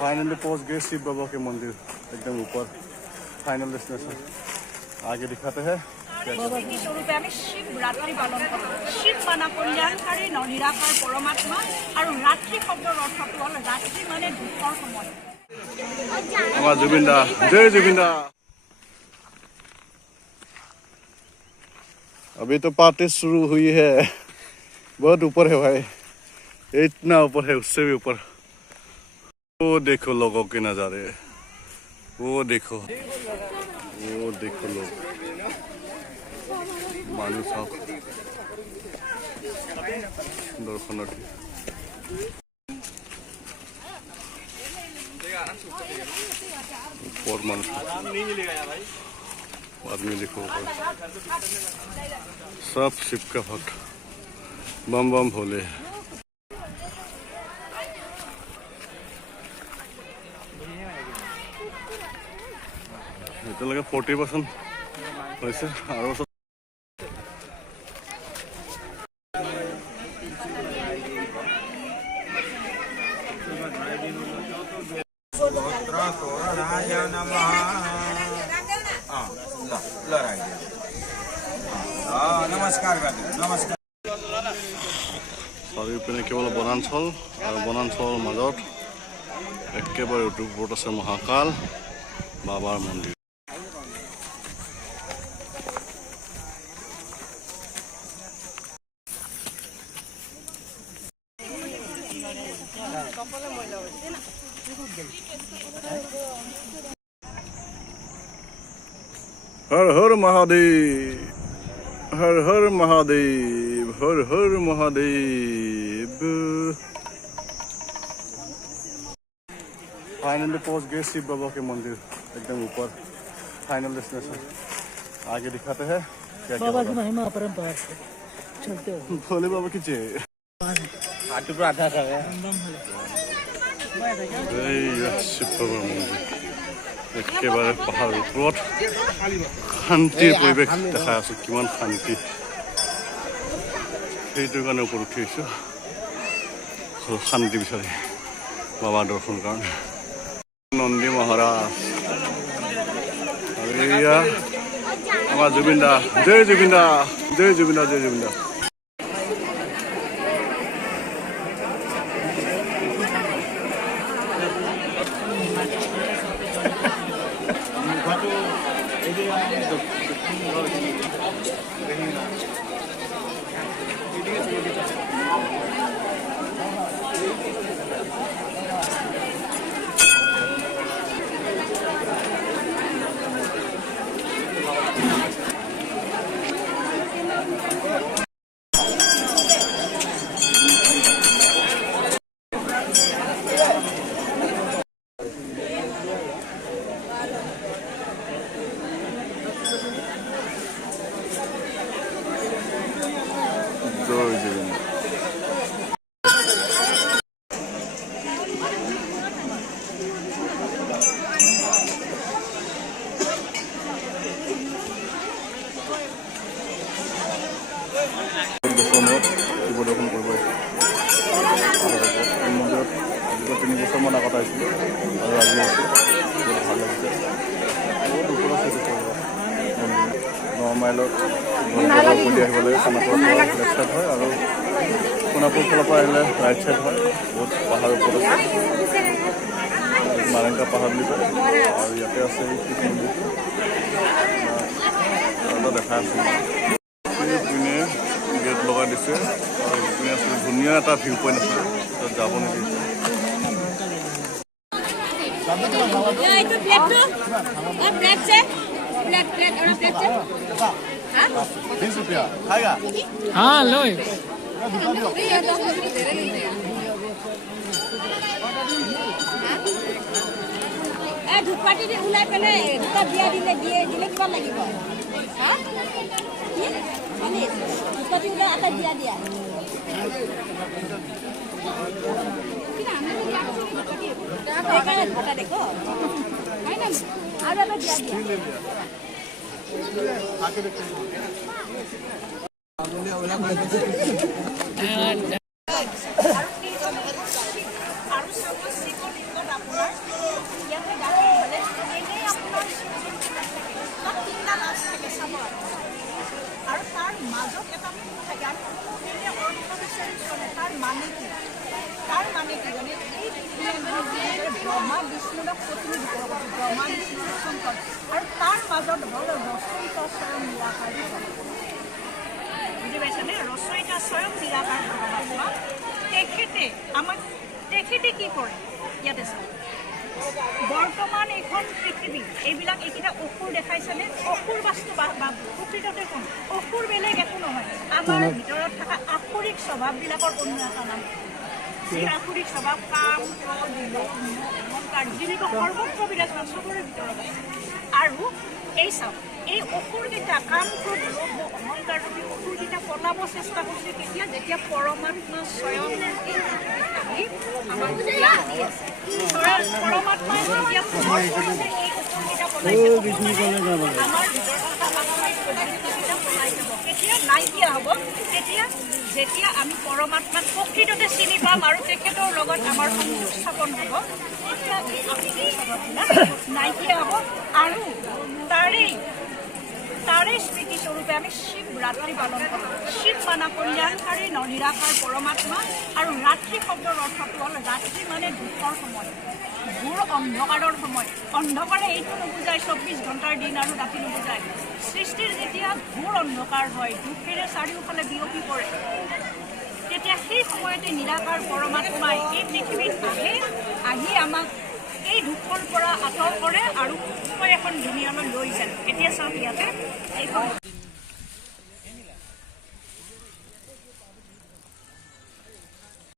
Finally पहुंच गए शिव बाबा के मंदिर एकदम ऊपर। फाइनल डेस्टिनेशन आगे दिखाते हैं। स्वरूपे আমি শিৱৰাত্ৰি পালন কৰোঁ। শিৱ মানে কল্যাণকাৰী নিৰাকাৰ পৰমাত্মা আৰু ৰাত্ৰি শব্দৰ অৰ্থটো হ'ল ৰাত্ৰি মানে দুখৰ সময়। हमारा जुबिन दा, जय जुबिन दा। अभी तो पार्टी शुरू हुई है। बहुत ऊपर है भाई, इतना ऊपर है, उससे भी ऊपर। वो देखो लोगों के नज़ारे, वो देखो लोग मानु सब दर्शनार्थी। ऊपर मन आदमी देखो, सब शिव का भक्त, बम बम भोले। এতিয়ালৈকে 40% হৈছে আৰু চাৰিওপিনে কেৱল বনাঞ্চল আৰু বনাঞ্চলৰ মাজত একেবাৰে ওপৰত আছে মহাকাল বাবাৰ মন্দিৰ। हर हर महादेव, हर हर महादेव, हर हर महादेव। फाइनली पहुंच गए शिव बाबा के मंदिर एकदम ऊपर। फाइनल डेस्टिनेशन आगे दिखाते हैं। बाबा की महिमा अपरंपार चलते हो। भोले बाबा की जय। शिव बाबा मंदिर একেবাৰে পাহাৰৰ ওপৰত শান্তিৰ পৰিৱেশ দেখাই আছো। কিমান শান্তি, সেইটোৰ কাৰণে ওপৰত উঠি আহিছোঁ শান্তি বিচাৰি বাবা দৰ্শন কাৰণে। নন্দী মহাৰাজ আৰু এয়া আমাৰ জুবিন দা, জয় জুবিন দা, জয় জুবিন দা, জয় জুবিন দা। শিৱদৰ্শন কৰিব এই মন্দিৰত 3 বছৰমান আগত আহিছিলোঁ আৰু আজি আছোঁ। বহুত ভাল লাগিছে। বহুত ওপৰত আছে 9 মাইলত উভতি আহিব লাগে। খানাপুৰৰ পৰা লেফ্ট চাইড হয় আৰু সোণাপুৰ ফালৰ পৰা আহিলে ৰাইট চাইড হয়। বহুত পাহাৰৰ ওপৰত আছে, নাৰেংগা পাহাৰ বুলি কয়। আৰু ইয়াতে আছে এই শিৱ মন্দিৰটো দেখাই আছোঁ। এইপিনে গেট লগাই দিছে আৰু এইপিনে আছে ধুনীয়া এটা ভিউ পইণ্ট আছে, তাত যাব নিদিছে। हाँ लोई ধূপকাঠি ওলাই পেলাই দুটা বিয়া দিলে দিলে কিমান লাগিব? ধূপকাঠি ওলাই এটা বিয়া দিয়া সেইকাৰণে ভটা দেখো আৰু এটা বিয়া দিয়া। বিষ্ণুদেৱ প্ৰতিনিধিত্ব কৰিছে, ব্ৰহ্মা বিষ্ণু শংকৰ, আৰু তাৰ মাজত হ'ল ৰচয়িতা স্বয়ং নিৰাকাৰ বুজি পাইছেনে? ৰচয়িতা স্বয়ং নিৰাকাৰ পৰমাত্মা। তেখেতে কি কৰে ইয়াতে চাওক, বৰ্তমান এইখন পৃথিৱী এইবিলাক এইকেইটা অসুৰ দেখাইছেনে? অসুৰ বাস্তু বা প্ৰকৃততে কোন অসুৰ বেলেগ একো নহয়, আমাৰ ভিতৰত থকা আসুৰিক স্বভাৱবিলাকৰ অন্য এটা নাম। যি আসুৰিক স্বভাৱ কাম ক্ৰোধ লোভ অহংকাৰ যিবিলাক সৰ্বত্ৰ বিৰাজমান চবৰে ভিতৰত আছে। আৰু এই চাওক, এই অসুৰকেইটা কাম ক্ৰোধ লোভ অহংকাৰ ৰূপী অসুৰকেইটা পলাব চেষ্টা কৰিছে কেতিয়া? যেতিয়া পৰমাত্মা স্বয়ং আহি আমাক জ্ঞান দি আছে। পৰমাত্মাই যেতিয়া পোহৰ কৰিছে এই অসুৰকেইটা পলাইছে, আমাৰ ভিতৰত থকা আসুৰিক প্ৰবৃত্তিকেইটা পলাই যাব। কেতিয়া নাইকিয়া হ'ব? তেতিয়া যেতিয়া আমি পৰমাত্মাক প্ৰকৃততে চিনি পাম আৰু তেখেতৰ লগত আমাৰ সংযোগ স্থাপন হ'ব, তেতিয়া এই আসুৰিক স্বভাৱবিলাক নাইকিয়া হ'ব। আৰু তাৰে স্মৃতিস্বৰূপে আমি শিৱ ৰাত্ৰি পালন কৰোঁ। শিৱ মানা কল্যাণকাৰী নিৰাকাৰ পৰমাত্মা, আৰু ৰাত্ৰি শব্দৰ অৰ্থটো হ'ল ৰাত্ৰি মানে দুখৰ সময়, ঘোৰ অন্ধকাৰৰ সময়। অন্ধকাৰে এইটো নুবুজায় 24 ঘণ্টাৰ দিন আৰু ৰাতি নুবুজায়। সৃষ্টিৰ যেতিয়া ঘোৰ অন্ধকাৰ হয়, দুখেৰে চাৰিওফালে বিয়পি পৰে, তেতিয়া সেই সময়তে নিৰাকাৰ পৰমাত্মাই এই পৃথিৱীত আহি আমাক এই দুখৰ পৰা আঁতৰ কৰে আৰু সুখময় এখন দুনিয়ালৈ লৈ যায়। এতিয়া চাওক, ইয়াতে এইখন